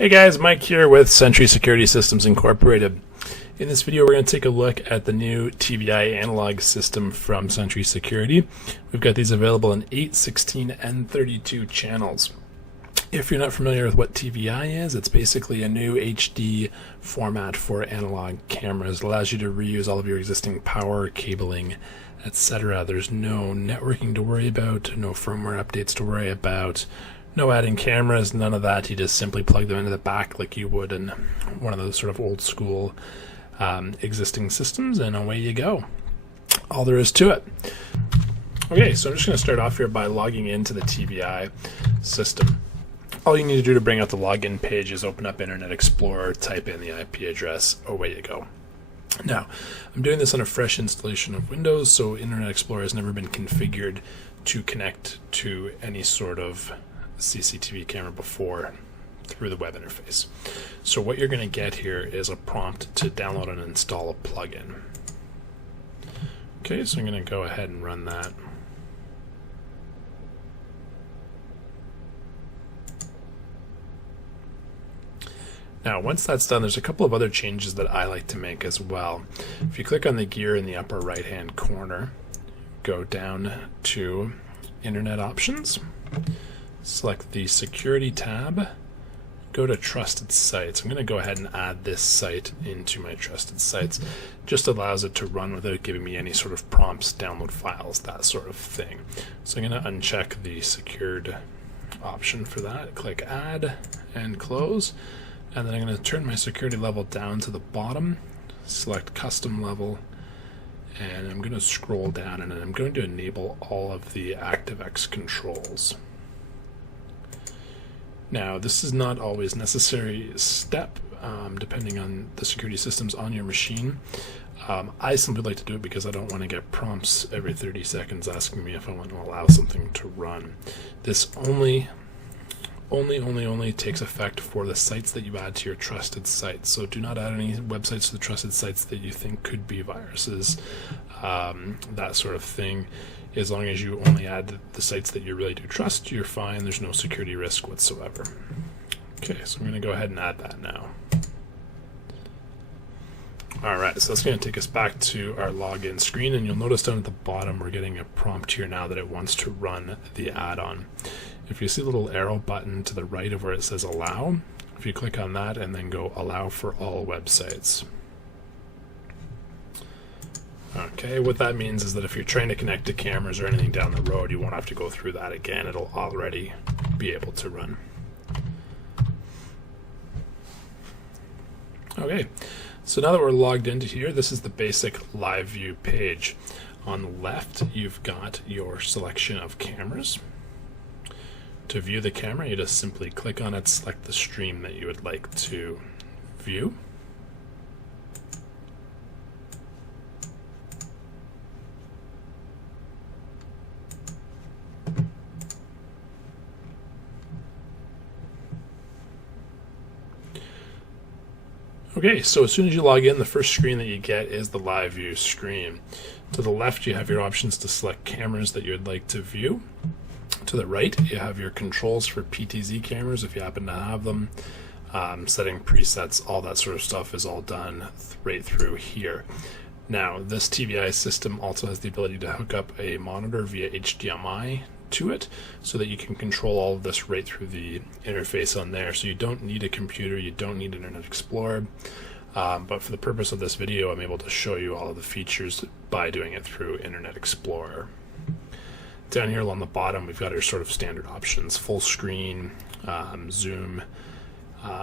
Hey guys, Mike here with Sentry Security Systems Incorporated. In this video we're going to take a look at the new TVI analog system from Sentry Security. We've got these available in 8, 16, and 32 channels. If you're not familiar with what TVI is, it's basically a new HD format for analog cameras. It allows you to reuse all of your existing power, cabling, etc. There's no networking to worry about, no firmware updates to worry about, no adding cameras, none of that. You just simply plug them into the back like you would in one of those sort of old school existing systems, and away you go. All there is to it. Okay, so I'm just going to start off here by logging into the TVI system. All you need to do to bring out the login page is open up Internet Explorer, type in the IP address, away you go. Now, I'm doing this on a fresh installation of Windows, so Internet Explorer has never been configured to connect to any sort of CCTV camera before through the web interface. So what you're going to get here is a prompt to download and install a plugin. Okay, so I'm going to go ahead and run that. Now, once that's done, there's a couple of other changes that I like to make as well. If you click on the gear in the upper right-hand corner, go down to Internet Options, select the Security tab, go to Trusted Sites. I'm going to go ahead and add this site into my Trusted Sites. Just allows it to run without giving me any sort of prompts, download files, that sort of thing. So I'm going to uncheck the secured option for that, click Add and Close. And then I'm going to turn my security level down to the bottom, select custom level, and I'm going to scroll down and I'm going to enable all of the ActiveX controls. Now, this is not always necessary step, depending on the security systems on your machine. I simply like to do it because I don't want to get prompts every 30 seconds asking me if I want to allow something to run. This only takes effect for the sites that you add to your trusted sites. So do not add any websites to the trusted sites that you think could be viruses, that sort of thing. As long as you only add the sites that you really do trust, you're fine. There's no security risk whatsoever. Okay, so I'm going to go ahead and add that now. Alright, so that's going to take us back to our login screen, and you'll notice down at the bottom we're getting a prompt here now that it wants to run the add-on. If you see the little arrow button to the right of where it says allow, if you click on that and then go allow for all websites. Okay, what that means is that if you're trying to connect to cameras or anything down the road, you won't have to go through that again. It'll already be able to run. Okay, so now that we're logged into here, this is the basic live view page. On the left, you've got your selection of cameras. To view the camera, you just simply click on it, select the stream that you would like to view. Okay, so as soon as you log in, the first screen that you get is the live view screen. To the left, you have your options to select cameras that you would like to view. To the right, you have your controls for PTZ cameras if you happen to have them. Setting presets, all that sort of stuff is all done right through here. Now, this TVI system also has the ability to hook up a monitor via HDMI to it so that you can control all of this right through the interface on there. So you don't need a computer, you don't need Internet Explorer, but for the purpose of this video, I'm able to show you all of the features by doing it through Internet Explorer. Down here along the bottom, we've got our sort of standard options: full screen, zoom,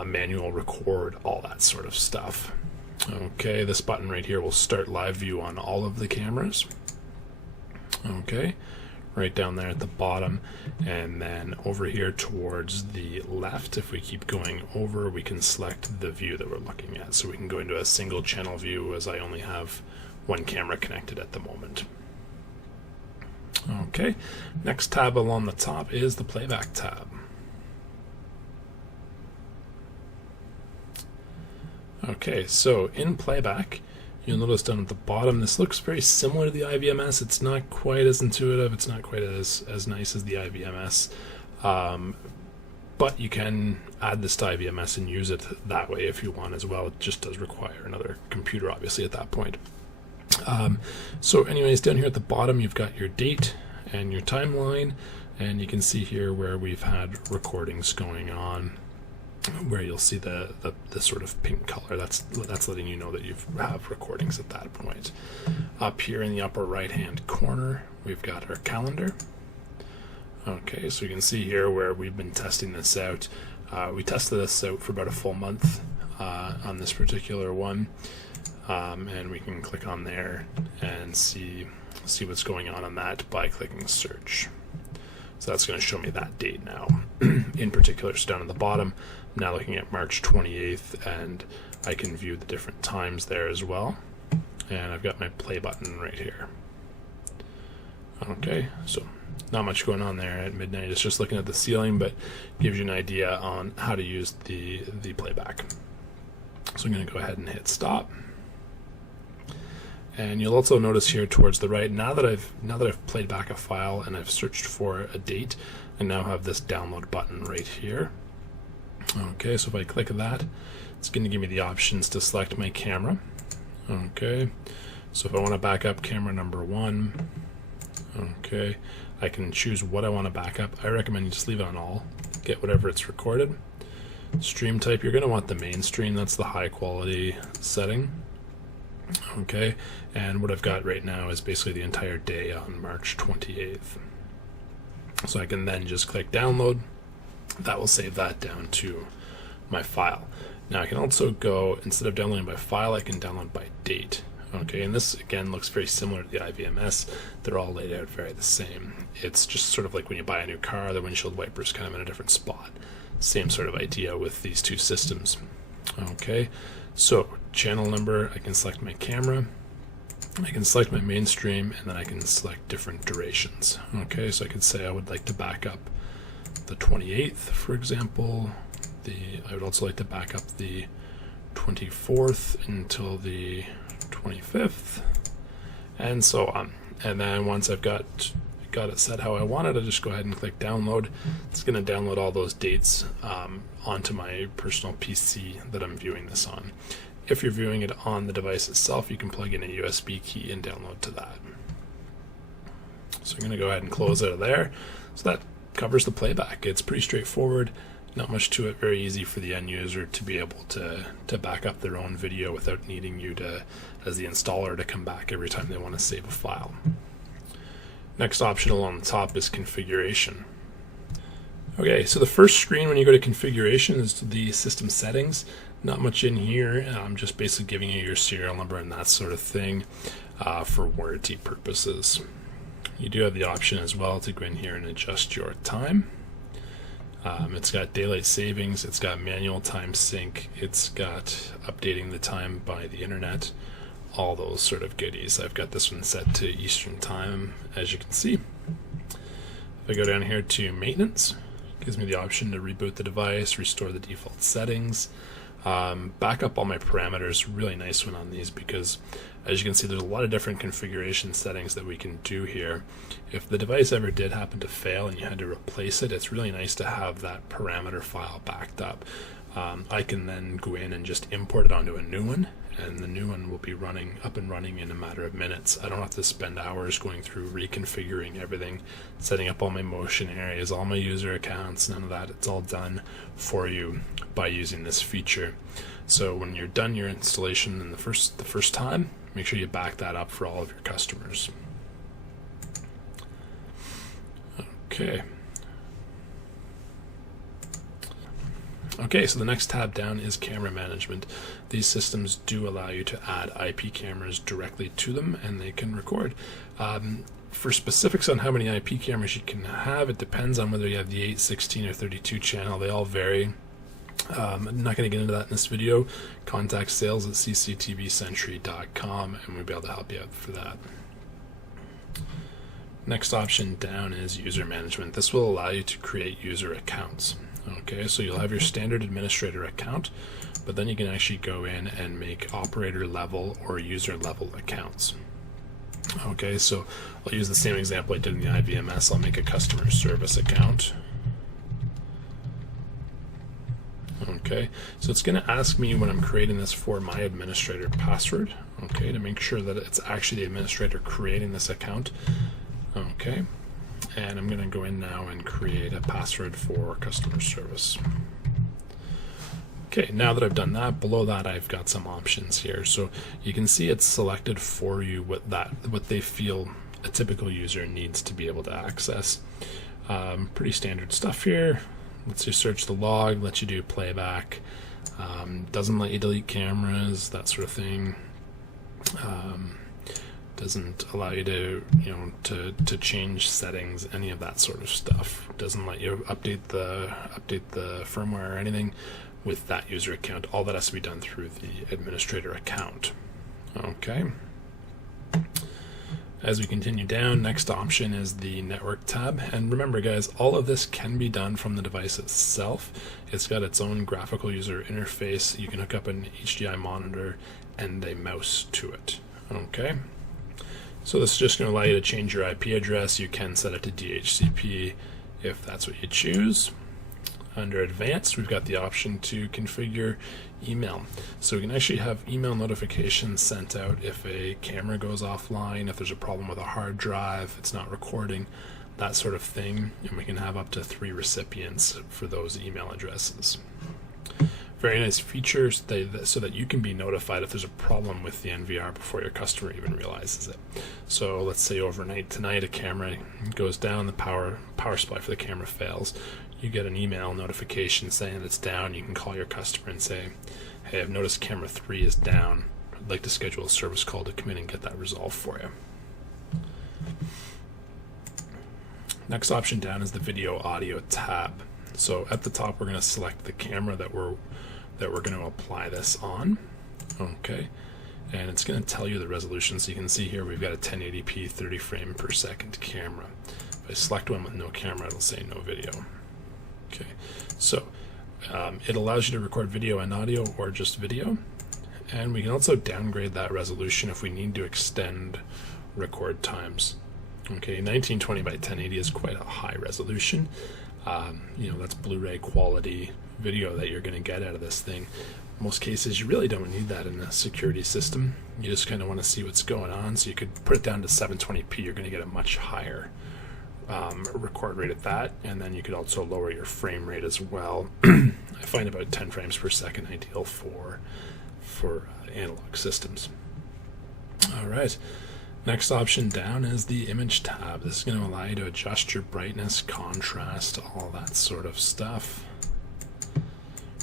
manual record, all that sort of stuff. Okay, this button right here will start live view on all of the cameras. Okay, right down there at the bottom, and then over here towards the left, if we keep going over, we can select the view that we're looking at. So we can go into a single channel view, as I only have one camera connected at the moment. Okay, next tab along the top is the Playback tab. Okay, so in Playback, you'll notice down at the bottom, this looks very similar to the IVMS. It's not quite as intuitive, it's not quite as nice as the IVMS. But you can add this to IVMS and use it that way if you want as well. It just does require another computer, obviously, at that point. So anyways, down here at the bottom, you've got your date and your timeline, and you can see here where we've had recordings going on, where you'll see the sort of pink color. That's letting you know that you have recordings at that point. Up here in the upper right hand corner, we've got our calendar. Okay, so you can see here where we've been testing this out. We tested this out for about a full month on this particular one, and we can click on there and see what's going on that by clicking search. So that's going to show me that date now. In particular, so down at the bottom, I'm now looking at March 28th, and I can view the different times there as well. And I've got my play button right here. Okay, so not much going on there at midnight. It's just looking at the ceiling, but gives you an idea on how to use the playback. So I'm going to go ahead and hit stop. And you'll also notice here towards the right, now that I've played back a file and I've searched for a date, I now have this download button right here. Okay, so if I click that, it's going to give me the options to select my camera. Okay, so if I want to back up camera number 1, okay, I can choose what I want to back up. I recommend you just leave it on all, get whatever it's recorded. Stream type, you're going to want the main stream, that's the high quality setting. Okay, and what I've got right now is basically the entire day on March 28th. So I can then just click download. That will save that down to my file. Now I can also go, instead of downloading by file, I can download by date. Okay, and this again looks very similar to the IVMS. They're all laid out very the same. It's just sort of like when you buy a new car, the windshield wiper's kind of in a different spot. Same sort of idea with these two systems. Okay, so channel number, I can select my camera, I can select my mainstream, and then I can select different durations. Okay, so I could say I would like to back up the 28th, for example. I would also like to back up the 24th until the 25th, and so on. And then once I've got it set how I want it, I just go ahead and click download. It's going to download all those dates onto my personal PC that I'm viewing this on. If you're viewing it on the device itself, you can plug in a USB key and download to that. So I'm going to go ahead and close out of there. So that covers the playback. It's pretty straightforward, not much to it, very easy for the end user to be able to back up their own video without needing you to, as the installer, to come back every time they want to save a file. Next option along the top is configuration. Okay, so the first screen when you go to configuration is the system settings. Not much in here. I'm just basically giving you your serial number and that sort of thing for warranty purposes. You do have the option as well to go in here and adjust your time. It's got daylight savings, it's got manual time sync, it's got updating the time by the internet, all those sort of goodies. I've got this one set to Eastern time, as you can see. If I go down here to maintenance, it gives me the option to reboot the device, restore the default settings, back up all my parameters. Really nice one on these because, as you can see, there's a lot of different configuration settings that we can do here. If the device ever did happen to fail and you had to replace it, it's really nice to have that parameter file backed up. I can then go in and just import it onto a new one, and the new one will be up and running in a matter of minutes. I don't have to spend hours going through reconfiguring everything, setting up all my motion areas, all my user accounts, none of that. It's all done for you by using this feature. So when you're done your installation in the first time, make sure you back that up for all of your customers. Okay. Okay, so the next tab down is camera management. These systems do allow you to add IP cameras directly to them, and they can record. For specifics on how many IP cameras you can have, it depends on whether you have the 8, 16, or 32 channel. They all vary. I'm not going to get into that in this video. Contact sales at cctvsentry.com, and we'll be able to help you out for that. Next option down is user management. This will allow you to create user accounts. Okay, so you'll have your standard administrator account, but then you can actually go in and make operator level or user level accounts. Okay, so I'll use the same example I did in the IVMS. I'll make a customer service account. Okay, so it's going to ask me when I'm creating this for my administrator password, okay, to make sure that it's actually the administrator creating this account. Okay, and I'm going to go in now and create a password for customer service. Okay, now that I've done that, below that I've got some options here. So you can see it's selected for you what they feel a typical user needs to be able to access. Pretty standard stuff here. Lets you search the log, lets you do playback, doesn't let you delete cameras, that sort of thing. Doesn't allow you to change settings, any of that sort of stuff. Doesn't let you update the firmware or anything with that user account. All that has to be done through the administrator account. Okay. As we continue down, next option is the network tab. And remember guys, all of this can be done from the device itself. It's got its own graphical user interface. You can hook up an HDMI monitor and a mouse to it. Okay. So this is just going to allow you to change your IP address. You can set it to DHCP if that's what you choose. Under advanced, we've got the option to configure email. So we can actually have email notifications sent out if a camera goes offline, if there's a problem with a hard drive, it's not recording, that sort of thing. And we can have up to 3 recipients for those email addresses. Very nice features so that you can be notified if there's a problem with the NVR before your customer even realizes it. So let's say overnight tonight a camera goes down, the power supply for the camera fails. You get an email notification saying that it's down. You can call your customer and say, hey, I've noticed camera 3 is down. I'd like to schedule a service call to come in and get that resolved for you. Next option down is the video audio tab. So at the top, we're going to select the camera that we're going to apply this on. Okay. And it's going to tell you the resolution. So you can see here we've got a 1080p 30 frame per second camera. If I select one with no camera, it'll say no video. Okay, so it allows you to record video and audio or just video, and we can also downgrade that resolution if we need to extend record times. Okay, 1920 by 1080 is quite a high resolution. That's Blu-ray quality video that you're going to get out of this thing. In most cases, you really don't need that in a security system. You just kind of want to see what's going on, so you could put it down to 720p. You're going to get a much higher record rate at that, and then you could also lower your frame rate as well. I find about 10 frames per second ideal for analog systems. All right, next option down is the image tab. This is going to allow you to adjust your brightness, contrast, all that sort of stuff. You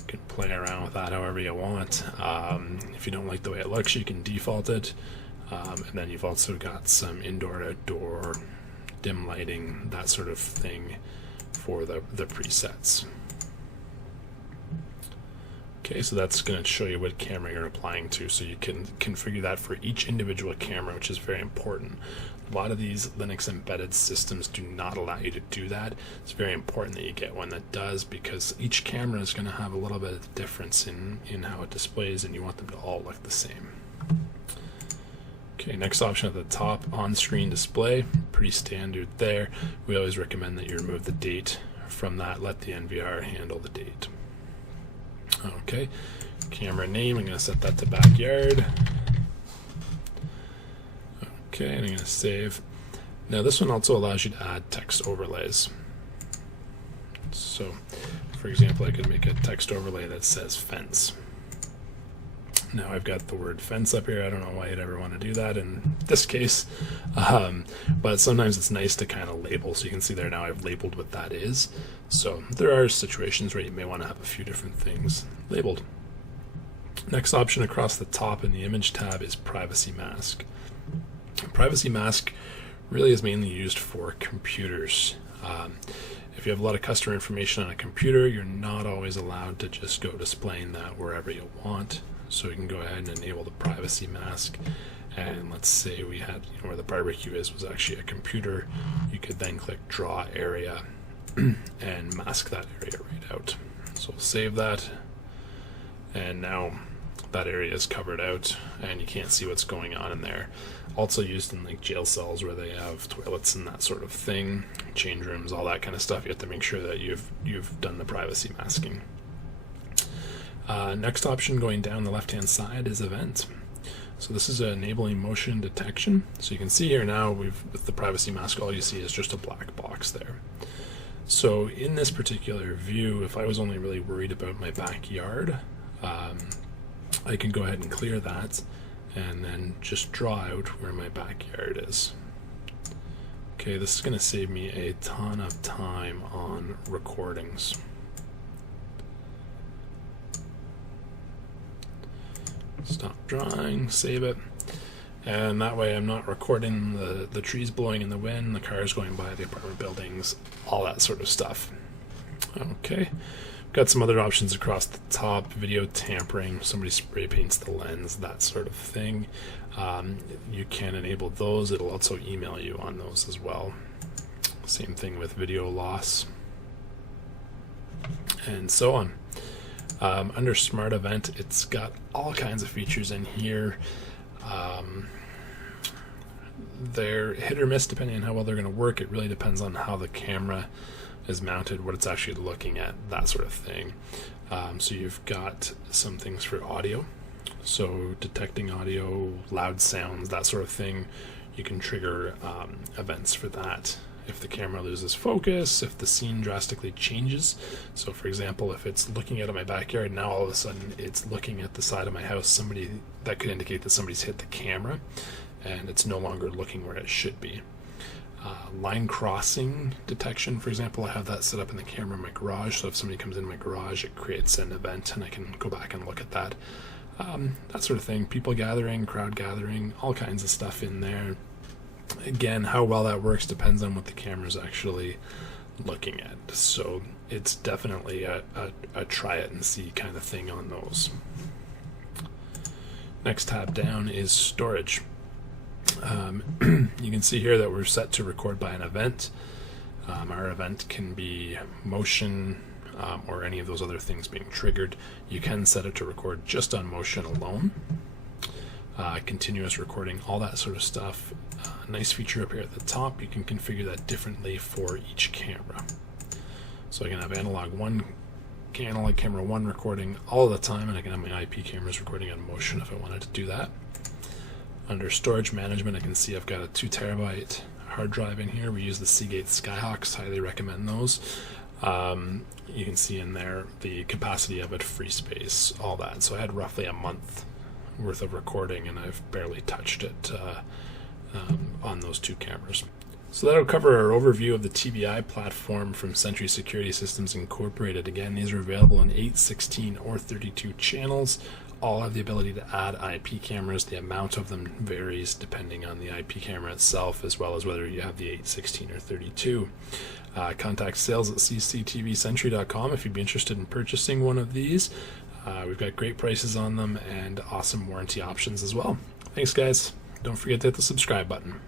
can play around with that however you want. If you don't like the way it looks, you can default it, and then you've also got some indoor, outdoor, dim lighting, that sort of thing for the presets. Okay, so that's going to show you what camera you're applying to, so you can configure that for each individual camera, which is very important. A lot of these Linux embedded systems do not allow you to do that. It's very important that you get one that does, because each camera is going to have a little bit of difference in how it displays, and you want them to all look the same. Okay, next option at the top, on-screen display, pretty standard there. We always recommend that you remove the date from that, let the NVR handle the date. Okay, camera name, I'm going to set that to backyard. Okay, and I'm going to save. Now this one also allows you to add text overlays. So, for example, I could make a text overlay that says fence. Now I've got the word fence up here. I don't know why you'd ever want to do that in this case, but sometimes it's nice to kind of label, so you can see there now I've labeled what that is. So there are situations where you may want to have a few different things labeled. Next option across the top in the image tab is privacy mask. Privacy mask really is mainly used for computers. If you have a lot of customer information on a computer, you're not always allowed to just go displaying that wherever you want. So we can go ahead and enable the privacy mask, and let's say we had, where the barbecue was actually a computer. You could then click draw area and mask that area right out. So we'll save that, and now that area is covered out and you can't see what's going on in there. Also used in like jail cells where they have toilets and that sort of thing, change rooms, all that kind of stuff. You have to make sure that you've done the privacy masking. Next option going down the left-hand side is event. So this is enabling motion detection. So you can see here now, with the privacy mask, all you see is just a black box there. So in this particular view, if I was only really worried about my backyard, I can go ahead and clear that and then just draw out where my backyard is. Okay, this is going to save me a ton of time on recordings. Stop drawing, save it, and that way I'm not recording the trees blowing in the wind, the cars going by, the apartment buildings, all that sort of stuff. Okay, got some other options across the top: video tampering, somebody spray paints the lens, that sort of thing. You can enable those. It'll also email you on those as well. Same thing with video loss, and so on. Under Smart Event, it's got all kinds of features in here. They're hit or miss depending on how well they're going to work. It really depends on how the camera is mounted, what it's actually looking at, that sort of thing. So you've got some things for audio. So detecting audio, loud sounds, that sort of thing. You can trigger events for that. If the camera loses focus, if the scene drastically changes. So for example, if it's looking out of my backyard, now all of a sudden it's looking at the side of my house, that could indicate that somebody's hit the camera and it's no longer looking where it should be. Line crossing detection, for example, I have that set up in the camera in my garage, so if somebody comes in my garage, it creates an event and I can go back and look at that. That sort of thing. People gathering, crowd gathering, all kinds of stuff in there. Again, how well that works depends on what the camera's actually looking at. So it's definitely a try it and see kind of thing on those. Next tab down is storage. You can see here that we're set to record by an event. Our event can be motion or any of those other things being triggered. You can set it to record just on motion alone. Continuous recording, all that sort of stuff. Nice feature up here at the top. You can configure that differently for each camera. So I can have analog camera 1 recording all the time, and I can have my IP cameras recording on motion if I wanted to do that. Under storage management, I can see I've got a 2 terabyte hard drive in here. We use the Seagate Skyhawks, highly recommend those. You can see in there the capacity of it, free space, all that. So I had roughly a month worth of recording, and I've barely touched it on those 2 cameras. So that'll cover our overview of the TVI platform from Sentry Security Systems Incorporated. Again, these are available in 8, 16, or 32 channels. All have the ability to add IP cameras. The amount of them varies depending on the IP camera itself, as well as whether you have the 8, 16, or 32. Contact sales at cctvsentry.com if you'd be interested in purchasing one of these. We've got great prices on them and awesome warranty options as well. Thanks, guys. Don't forget to hit the subscribe button.